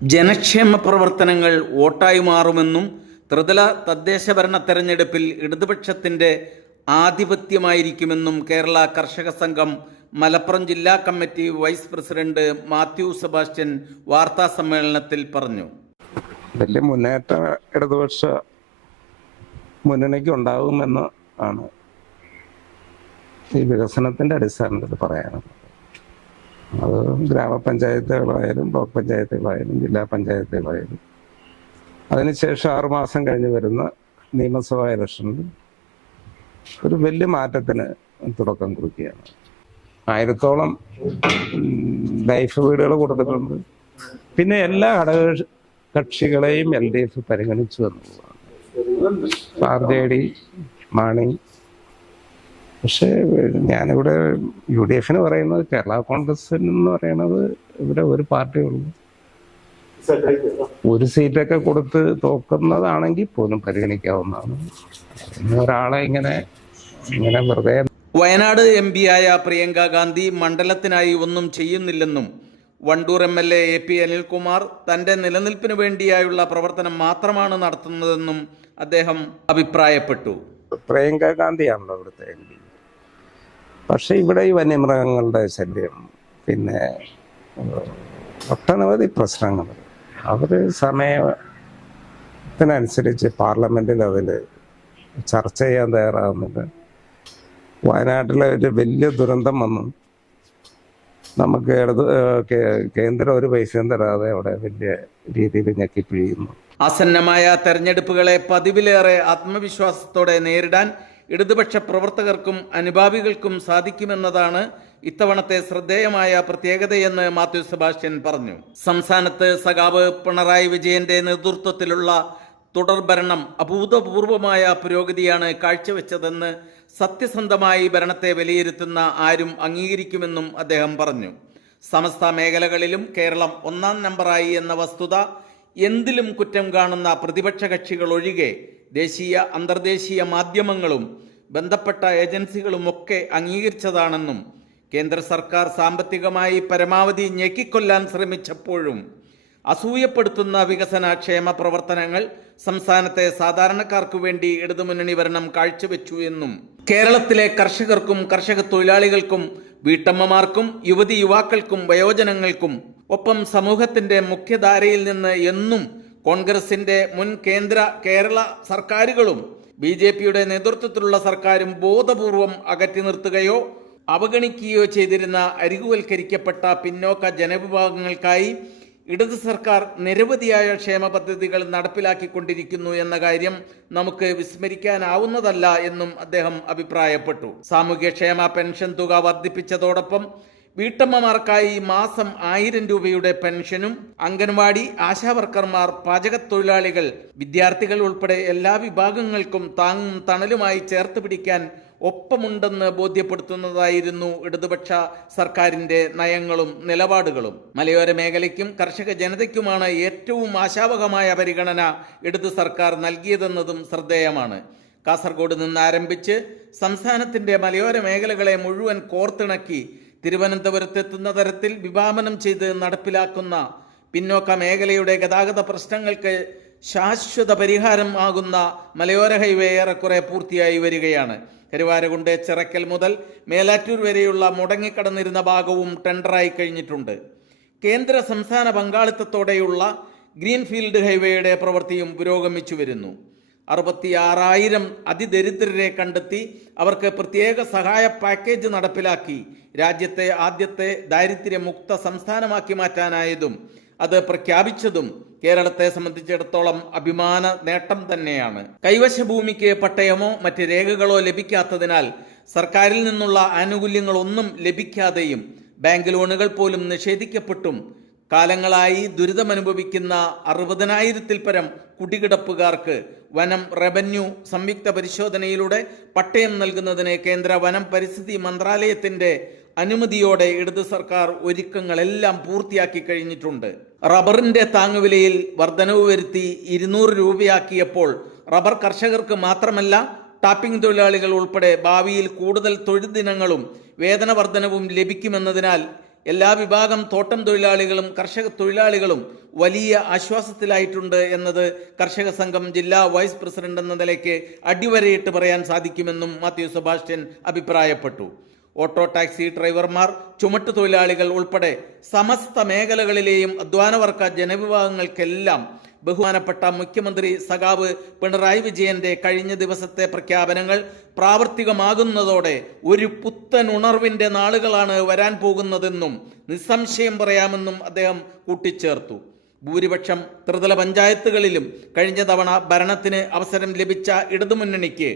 ജനക്ഷേമ പ്രവർത്തനങ്ങൾ വോട്ടായി മാറുമെന്നും ത്രിതല തദ്ദേശ ഭരണ തെരഞ്ഞെടുപ്പിൽ ഇടതുപക്ഷത്തിന്റെ ആധിപത്യമായിരിക്കുമെന്നും കേരള കർഷക സംഘം മലപ്പുറം ജില്ലാ committee vice president Mathew Sebastian വാർത്താ സമ്മേളനത്തിൽ പറഞ്ഞു. വലിയ മുന്നേറ്റ ഇടതുപക്ഷ മുന്നണിക്ക് ഉണ്ടാകുമെന്ന് ആണ് ഈ വികസനത്തിന്റെ അടിസ്ഥാനത്തിൽ പറയാനുള്ളത്. അത് ഗ്രാമപഞ്ചായത്തുകളായാലും ബ്ലോക്ക് പഞ്ചായത്തുകളായാലും ജില്ലാ പഞ്ചായത്തുകളായാലും. അതിനുശേഷം ആറുമാസം കഴിഞ്ഞ് വരുന്ന നിയമസഭാ ഇലക്ഷനിൽ ഒരു വലിയ മാറ്റത്തിന് തുടക്കം കുറിക്കുകയാണ്. ആയിരത്തോളം ലൈഫ് വീടുകൾ കൊടുത്തിട്ടുണ്ട്. പിന്നെ എല്ലാ ഘടക കക്ഷികളെയും എൽ ഡി എഫ് പരിഗണിച്ചു എന്നുള്ളതാണ്. ആർ ജെ ഡി മാണി പക്ഷേ ഞാനിവിടെ യു ഡി എഫിന് പറയുന്നത് കേരള കോൺഗ്രസ് എന്ന് പറയുന്നത് ഇവിടെ ഒരു പാർട്ടിയേ ഉള്ളൂ. ഒരു സീറ്റൊക്കെ കൊടുത്ത് തോക്കുന്നതാണെങ്കിൽ പോലും പരിഗണിക്കാവുന്നതാണ്. ഒരാളെ ഇങ്ങനെ ഇങ്ങനെ വെറുതെ വയനാട് എം ആയ പ്രിയങ്ക ഗാന്ധി മണ്ഡലത്തിനായി ഒന്നും ചെയ്യുന്നില്ലെന്നും Wandoor M L A A P Anilkumar തന്റെ നിലനിൽപ്പിന് വേണ്ടിയായുള്ള പ്രവർത്തനം മാത്രമാണ് നടത്തുന്നതെന്നും അദ്ദേഹം അഭിപ്രായപ്പെട്ടു. പ്രിയങ്ക ഗാന്ധിയാണല്ലോ ഇവിടുത്തെ എം പി. പക്ഷെ ഇവിടെ ഈ വന്യമൃഗങ്ങളുടെ ശല്യം പിന്നെ ഒട്ടനവധി പ്രശ്നങ്ങൾ. അവർ സമയത്തിനനുസരിച്ച് പാർലമെന്റിൽ അതിൽ ചർച്ച ചെയ്യാൻ തയ്യാറാകുന്നില്ല വയനാട്ടിലെ ഒരു വലിയ ദുരന്തം വന്നു. നമുക്ക് ഇടത് കേന്ദ്രം ഒരു പൈസയും തരാതെ അവിടെ വലിയ രീതിയിൽ ഞെക്കിപ്പിഴിയുന്നു ആസന്നമായ തെരഞ്ഞെടുപ്പുകളെ പതിവിലേറെ ആത്മവിശ്വാസത്തോടെ നേരിടാൻ ഇടതുപക്ഷ പ്രവർത്തകർക്കും അനുഭാവികൾക്കും സാധിക്കുമെന്നതാണ് ഇത്തവണത്തെ ശ്രദ്ധേയമായ പ്രത്യേകതയെന്ന് മാത്യു സെബാസ്റ്റ്യൻ പറഞ്ഞു. സംസ്ഥാനത്ത് സഖാവ് പിണറായി വിജയന്റെ നേതൃത്വത്തിലുള്ള തുടർഭരണം അഭൂതപൂർവമായ പുരോഗതിയാണ് കാഴ്ചവെച്ചതെന്ന് സത്യസന്ധമായി ഭരണത്തെ വിലയിരുത്തുന്ന ആരും അംഗീകരിക്കുമെന്നും അദ്ദേഹം പറഞ്ഞു. സമസ്ത മേഖലകളിലും കേരളം ഒന്നാം നമ്പറായി എന്ന വസ്തുത എന്തിലും കുറ്റം കാണുന്ന പ്രതിപക്ഷ കക്ഷികൾ ഒഴികെ ദേശീയ അന്തർദേശീയ മാധ്യമങ്ങളും ബന്ധപ്പെട്ട ഏജൻസികളുമൊക്കെ അംഗീകരിച്ചതാണെന്നും കേന്ദ്ര സർക്കാർ സാമ്പത്തികമായി പരമാവധി ഞെക്കിക്കൊല്ലാൻ ശ്രമിച്ചപ്പോഴും അസൂയപ്പെടുത്തുന്ന വികസന ക്ഷേമ പ്രവർത്തനങ്ങൾ സംസ്ഥാനത്തെ സാധാരണക്കാർക്കു വേണ്ടി ഇടതുമുന്നണി ഭരണം കാഴ്ചവെച്ചു എന്നും കേരളത്തിലെ കർഷകർക്കും കർഷക തൊഴിലാളികൾക്കും വീട്ടമ്മമാർക്കും യുവതി യുവാക്കൾക്കും വയോജനങ്ങൾക്കും ഒപ്പം സമൂഹത്തിന്റെ മുഖ്യധാരയിൽ നിന്ന് എന്നും കോൺഗ്രസിന്റെ മുൻ കേന്ദ്ര കേരള സർക്കാരുകളും ബി ജെ പിയുടെ നേതൃത്വത്തിലുള്ള സർക്കാരും ബോധപൂർവം അകറ്റി നിർത്തുകയോ അവഗണിക്കുകയോ ചെയ്തിരുന്ന അരികുവൽക്കരിക്കപ്പെട്ട പിന്നോക്ക ജനവിഭാഗങ്ങൾക്കായി ഇടത് സർക്കാർ നിരവധിയായ ക്ഷേമ പദ്ധതികൾ നടപ്പിലാക്കിക്കൊണ്ടിരിക്കുന്നു എന്ന കാര്യം നമുക്ക് വിസ്മരിക്കാനാവുന്നതല്ല എന്നും അദ്ദേഹം അഭിപ്രായപ്പെട്ടു. സാമൂഹ്യക്ഷേമ പെൻഷൻ തുക വർദ്ധിപ്പിച്ചതോടൊപ്പം വീട്ടമ്മമാർക്കായി മാസം ആയിരം രൂപയുടെ പെൻഷനും അംഗൻവാടി ആശാവർക്കർമാർ പാചകത്തൊഴിലാളികൾ വിദ്യാർത്ഥികൾ ഉൾപ്പെടെ എല്ലാ വിഭാഗങ്ങൾക്കും താങ്ങും തണലുമായി ചേർത്ത് പിടിക്കാൻ ഒപ്പമുണ്ടെന്ന് ബോധ്യപ്പെടുത്തുന്നതായിരുന്നു ഇടതുപക്ഷ സർക്കാരിന്റെ നയങ്ങളും നിലപാടുകളും. മലയോര മേഖലയ്ക്കും കർഷക ജനതയ്ക്കുമാണ് ഏറ്റവും ആശാവഹമായ പരിഗണന ഇടതു സർക്കാർ നൽകിയതെന്നതും ശ്രദ്ധേയമാണ്. കാസർഗോഡ് നിന്ന് ആരംഭിച്ച് സംസ്ഥാനത്തിന്റെ മലയോര മേഖലകളെ മുഴുവൻ കോർത്തിണക്കി തിരുവനന്തപുരത്തെത്തുന്ന തരത്തിൽ വിഭാവനം ചെയ്ത് നടപ്പിലാക്കുന്ന പിന്നോക്ക മേഖലയുടെ ഗതാഗത പ്രശ്നങ്ങൾക്ക് ശാശ്വത പരിഹാരം ആകുന്ന മലയോര ഹൈവേ ഏറെക്കുറെ പൂർത്തിയായി വരികയാണ്. കരുവാരകുണ്ട് ചിറക്കൽ മുതൽ മേലാറ്റൂർ വരെയുള്ള മുടങ്ങിക്കടന്നിരുന്ന ഭാഗവും ടെൻഡറായി കഴിഞ്ഞിട്ടുണ്ട്. കേന്ദ്ര സംസ്ഥാന പങ്കാളിത്തത്തോടെയുള്ള ഗ്രീൻഫീൽഡ് ഹൈവേയുടെ പ്രവൃത്തിയും പുരോഗമിച്ചു വരുന്നു. അറുപത്തിയാറായിരം അതിദരിദ്രരെ കണ്ടെത്തി അവർക്ക് പ്രത്യേക സഹായ പാക്കേജ് നടപ്പിലാക്കി. രാജ്യത്തെ ആദ്യത്തെ ദാരിദ്ര്യമുക്ത സംസ്ഥാനമാക്കി മാറ്റാനായതും അത് പ്രഖ്യാപിച്ചതും കേരളത്തെ സംബന്ധിച്ചിടത്തോളം അഭിമാന നേട്ടം തന്നെയാണ്. കൈവശ ഭൂമിക്ക് പട്ടയമോ മറ്റ് രേഖകളോ ലഭിക്കാത്തതിനാൽ സർക്കാരിൽ നിന്നുള്ള ആനുകൂല്യങ്ങളൊന്നും ലഭിക്കാതെയും ബാങ്ക് ലോണുകൾ പോലും നിഷേധിക്കപ്പെട്ടും കാലങ്ങളായി ദുരിതമനുഭവിക്കുന്ന അറുപതിനായിരത്തിൽ പരം കുടികിടപ്പുകാർക്ക് വനം റവന്യൂ സംയുക്ത പരിശോധനയിലൂടെ പട്ടയം നൽകുന്നതിന് കേന്ദ്ര വനം പരിസ്ഥിതി മന്ത്രാലയത്തിന്റെ അനുമതിയോടെ ഇടത് സർക്കാർ ഒരുക്കങ്ങളെല്ലാം പൂർത്തിയാക്കി കഴിഞ്ഞിട്ടുണ്ട്. റബ്ബറിന്റെ താങ്ങുവിലയിൽ വർധനവ് വരുത്തി ഇരുന്നൂറ് രൂപയാക്കിയപ്പോൾ റബ്ബർ കർഷകർക്ക് മാത്രമല്ല ടാപ്പിംഗ് തൊഴിലാളികൾ ഉൾപ്പെടെ ഭാവിയിൽ കൂടുതൽ തൊഴിൽ ദിനങ്ങളും വേതന വർധനവും ലഭിക്കുമെന്നതിനാൽ എല്ലാ വിഭാഗം തോട്ടം തൊഴിലാളികളും കർഷക തൊഴിലാളികളും വലിയ ആശ്വാസത്തിലായിട്ടുണ്ട് എന്നത് കർഷക സംഘം ജില്ലാ വൈസ് പ്രസിഡന്റ് എന്ന നിലയ്ക്ക് അടിവരയിട്ട് പറയാൻ സാധിക്കുമെന്നും മാത്യു സെബാസ്റ്റ്യൻ അഭിപ്രായപ്പെട്ടു. ഓട്ടോ ടാക്സി ഡ്രൈവർമാർ ചുമട്ടു തൊഴിലാളികൾ ഉൾപ്പെടെ സമസ്ത മേഖലകളിലെയും അധ്വാനവർക്ക ജനവിഭാഗങ്ങൾക്കെല്ലാം ബഹുമാനപ്പെട്ട മുഖ്യമന്ത്രി സഖാവ് പിണറായി വിജയന്റെ കഴിഞ്ഞ ദിവസത്തെ പ്രഖ്യാപനങ്ങൾ പ്രാവർത്തികമാകുന്നതോടെ ഒരു പുത്തൻ ഉണർവിന്റെ നാളുകളാണ് വരാൻ പോകുന്നതെന്നും നിസ്സംശയം പറയാമെന്നും അദ്ദേഹം കൂട്ടിച്ചേർത്തു. ഭൂരിപക്ഷം ത്രിതല പഞ്ചായത്തുകളിലും കഴിഞ്ഞ തവണ ഭരണത്തിന് അവസരം ലഭിച്ച ഇടതുമുന്നണിക്ക്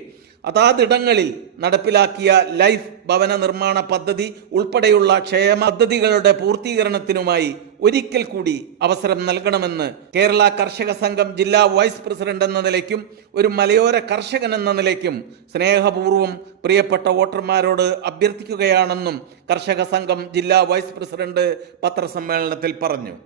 അതാതിടങ്ങളിൽ നടപ്പിലാക്കിയ ലൈഫ് ഭവന നിർമ്മാണ പദ്ധതി ഉൾപ്പെടെയുള്ള ക്ഷേമ പദ്ധതികളുടെ പൂർത്തീകരണത്തിനുമായി ഒരിക്കൽ കൂടി അവസരം നൽകണമെന്ന് കേരള കർഷക സംഘം ജില്ലാ വൈസ് പ്രസിഡന്റ് എന്ന നിലയ്ക്കും ഒരു മലയോര കർഷകൻ എന്ന നിലയ്ക്കും സ്നേഹപൂർവം പ്രിയപ്പെട്ട വോട്ടർമാരോട് അഭ്യർത്ഥിക്കുകയാണെന്നും കർഷക സംഘം ജില്ലാ വൈസ് പ്രസിഡന്റ് പത്രസമ്മേളനത്തിൽ പറഞ്ഞു.